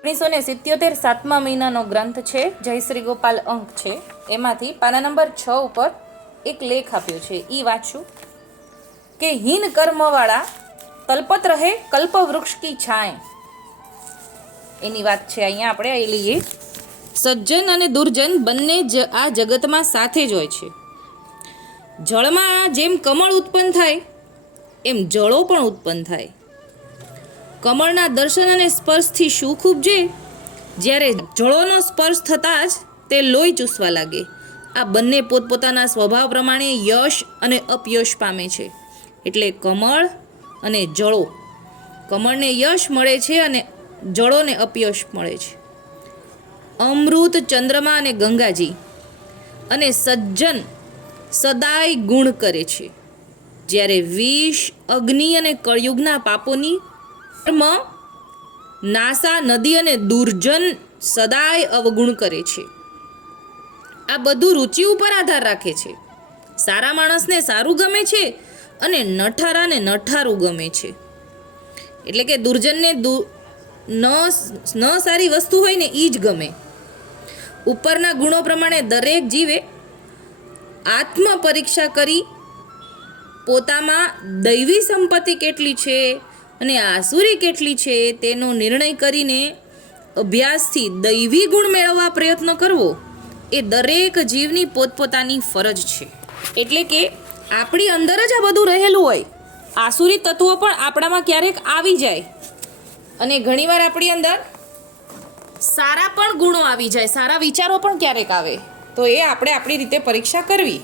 ઓગણીસો ને સિત્યોતેર સાતમા મહિનાનો ગ્રંથ છે જયશ્રી ગોપાલ અંક છે. એમાંથી પાના નંબર છ ઉપર એક લેખ આપ્યો છે. એ વાંચું કે હીન કર્મવાળા તલપત રહે, કલ્પવૃક્ષ કી છાંય. એની વાત છે, અહીંયા આપણે આવી લઈએ. સજ્જન અને દુર્જન બંને જ આ જગતમાં સાથે જ હોય છે. જળમાં જેમ કમળ ઉત્પન્ન થાય, એમ જળો પણ ઉત્પન્ન થાય. કમળના દર્શન અને સ્પર્શથી શું ખૂબજે જ્યારે જળોનો સ્પર્શ થતાં જ તે લોહી ચૂસવા લાગે. આ બંને પોતપોતાના સ્વભાવ પ્રમાણે યશ અને અપયશ પામે છે. એટલે કમળ અને જળો. કમળને યશ મળે છે અને જળોને અપયશ મળે છે. અમૃત, ચંદ્રમા અને ગંગાજી. અને સજ્જન સદાય ગુણ કરે છે. જ્યારે વિષ, અગ્નિ અને કળયુગના પાપોની કર્મ નાસા નદી અને દુર્જન સદાય અવગુણ કરે છે. આ બધું રુચિ ઉપર આધાર રાખે છે. સારા માણસને સારું ગમે છે અને નઠારાને નઠારું ગમે છે. એટલે કે દુર્જનને દુ, ન ન સારી વસ્તુ હોય ને એ જ ગમે. ઉપરના ગુણો પ્રમાણે દરેક જીવે આત્મ પરીક્ષા કરી પોતામાં દૈવી સંપત્તિ કેટલી છે અને આસુરી કેટલી છે તેનો નિર્ણય કરીને અભ્યાસથી દૈવી ગુણ મેળવવા પ્રયત્ન કરવો એ દરેક જીવની પોતપોતાની ફરજ છે. એટલે કે આપણી અંદર જ આ બધું રહેલું હોય, આસુરી તત્વો પણ આપણામાં ક્યારેક આવી જાય અને ઘણીવાર આપણી અંદર સારા પણ ગુણો આવી જાય, સારા વિચારો પણ ક્યારેક આવે. તો એ આપણે આપણી રીતે પરીક્ષા કરવી,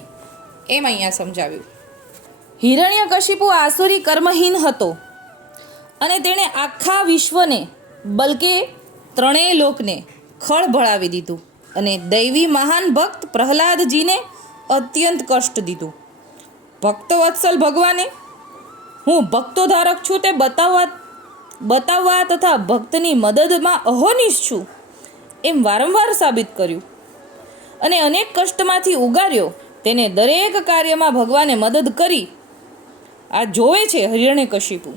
એમ અહીંયા સમજાવ્યું. હિરણ્ય કશિપુ આસુરી કર્મહીન હતો. અને તેણે આખા વિશ્વને, બલકે ત્રણેય લોકને ખળભળાવી દીધું અને દૈવી મહાન ભક્ત પ્રહલાદજીને અત્યંત કષ્ટ દીધું. ભક્તવત્સલ ભગવાને, હું ભક્તો ધારક છું તે બતાવવા બતાવવા તથા ભક્તની મદદમાં અહોનિશ છું, એમ વારંવાર સાબિત કર્યું. અને અનેક કષ્ટમાંથી ઉગાર્યો, તેને દરેક કાર્યમાં ભગવાને મદદ કરી. આ જોવે છે હરિરણે કશિપુ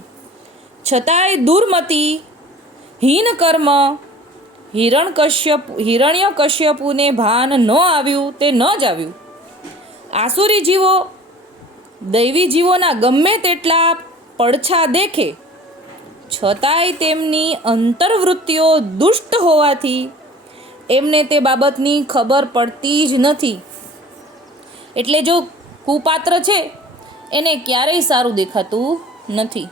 છતાંય દુર્મતી, હીન કર્મ હિરણ કશ્યપ હિરણ્ય કશ્યપુને ભાન ન આવ્યું તે ન જ આવ્યું. આસુરી જીવો, દૈવી જીવોના ગમે તેટલા પડછા દેખે, છતાંય તેમની અંતર્વૃત્તિઓ દુષ્ટ હોવાથી એમને તે બાબતની ખબર પડતી જ નથી. એટલે જો કુપાત્ર છે, એને ક્યારેય સારું દેખાતું નથી.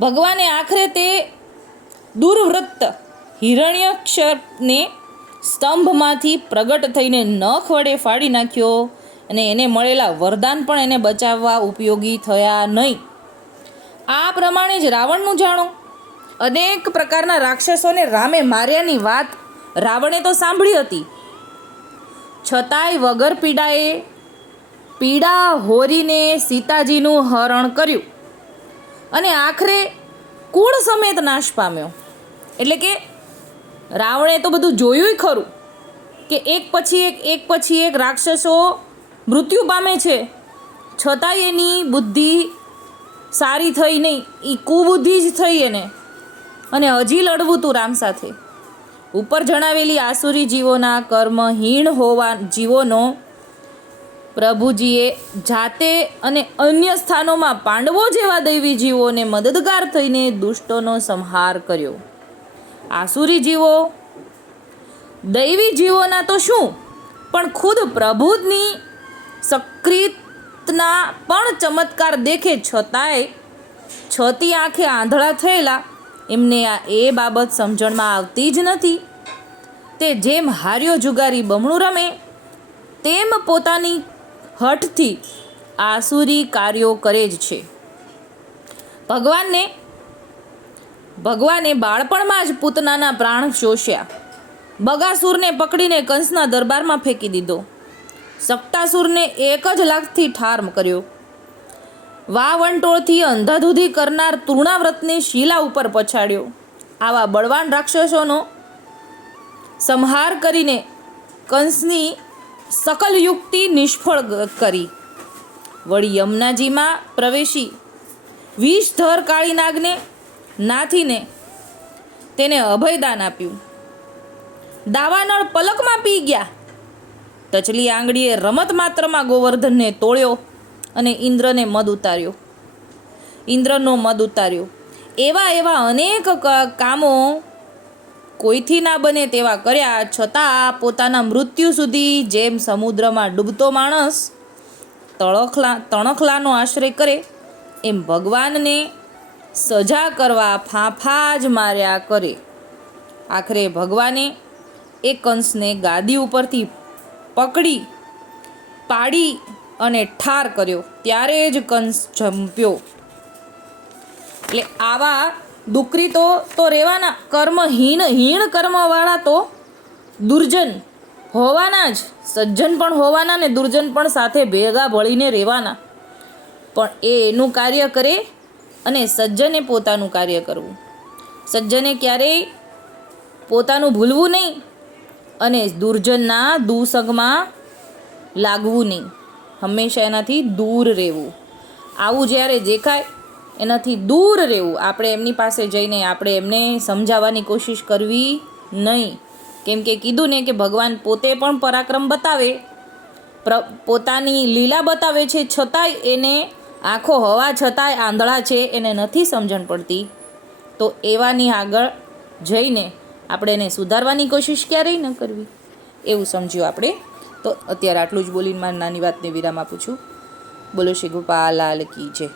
ભગવાને આખરે તે દુર્વૃત્ત હિરણ્યક્ષરને સ્તંભમાંથી પ્રગટ થઈને નખ વડે ફાડી નાખ્યો અને એને મળેલા વરદાન પણ એને બચાવવા ઉપયોગી થયા નહીં. આ પ્રમાણે જ રાવણનું જાણો. અનેક પ્રકારના રાક્ષસોને રામે માર્યાની વાત રાવણે તો સાંભળી હતી. છતાંય વગર પીડાએ પીડા હોરીને સીતાજીનું હરણ કર્યું. અને આખરે કુળ સમેત નાશ પામ્યો. એટલે કે રાવણે તો બધું જોયું ખરું કે એક પછી એક એક પછી એક રાક્ષસો મૃત્યુ પામે છે. છતાંય એની બુદ્ધિ સારી થઈ નહીં. એ કુબુદ્ધિ જ થઈ એને. અને હજી લડવું તું રામ સાથે. ઉપર જણાવેલી આસુરી જીવોના કર્મહીણ હોવા, જીવોનો પ્રભુજીએ જાતે અને અન્ય સ્થાનોમાં પાંડવો જેવા દૈવી જીવોને મદદગાર થઈને દુષ્ટોનો સંહાર કર્યો. આસુરી જીવો દૈવી જીવોના તો શું? પણ ખુદ પ્રભુની સક્રિતના પણ ચમત્કાર દેખે છતાંય છતી આંખે આંધળા થયેલા. એમને આ એ બાબત સમજણમાં આવતી જ નથી. તે જેમ હાર્યો જુગારી બમણું રમે, તેમ પોતાની હઠથી આસુરી કાર્યો કરે જ છે. ભગવાનને, ભગવાને બાળપણમાં જ પૂતનાના પ્રાણ શોષ્યા બગાસુરને પકડીને કંસના દરબારમાં ફેંકી દીધો. સપ્તાસુરને એક જ લાખથી ઠાર કર્યો. વાવંટોળથી અંધાધૂધી કરનાર તૃણાવ્રતને શીલા ઉપર પછાડ્યો. આવા બળવાન રાક્ષસોનો સંહાર કરીને કંસની સકલ યુક્તિ નિષ્ફળ કરી. વળી યમુનાજીમાં પ્રવેશી વિષધર કાળી નાગને નાથીને તેને અભયદાન આપ્યું. દાવાનળ પલકમાં પી ગયા. ટચલી આંગળીએ રમત માત્રમાં ગોવર્ધનને તોળ્યો અને ઇન્દ્રને મદ ઉતાર્યો. ઇન્દ્રનો મદ ઉતાર્યો. એવા એવા અનેક કામો કોઈથી ના બને તેવા કર્યા, છતાં પોતાના મૃત્યુ સુધી જેમ સમુદ્રમાં ડૂબતો માણસ તળખલા, તણખલાનો આશ્રય કરે, એમ ભગવાનને સજા કરવા ફાંફા જ માર્યા કરે. આખરે ભગવાને એ કંસને ગાદી ઉપરથી પકડી, પાડી અને ઠાર કર્યો. ત્યારે જ કંસ જંપ્યો એટલે આવા દુકરી તો તો રહેવાના. કર્મહીન, હીણ કર્મવાળા તો દુર્જન. હોવાના જ. સજ્જન પણ હોવાના ને દુર્જન પણ સાથે ભેગા ભળીને રહેવાના. પણ એ એનું કાર્ય કરે અને સજ્જને પોતાનું કાર્ય કરવું. સજ્જને ક્યારેય પોતાનું ભૂલવું નહીં અને દુર્જનના દુસંગમાં લાગવું નહીં. હંમેશા એનાથી દૂર રહેવું. આવું જ્યારે દેખાય એનાથી દૂર રહેવું. આપણે એમની પાસે જઈને આપણે એમને સમજાવવાની કોશિશ કરવી નહીં. કેમ કે કીધું ને કે ભગવાન પોતે પણ પરાક્રમ બતાવે. પ્ર, પોતાની લીલા બતાવે છે છતાંય એને આંખો હવા છતાંય આંધળા છે, એને નથી સમજણ પડતી. તો એવાની આગળ જઈને આપણે એને સુધારવાની કોશિશ ક્યારેય ન કરવી. એવું સમજ્યું આપણે. તો અત્યારે આટલું જ બોલીને મારી નાની વાતને વિરામ આપું છું. બોલો શ્રી ગોપાલ, લાલ કી જય.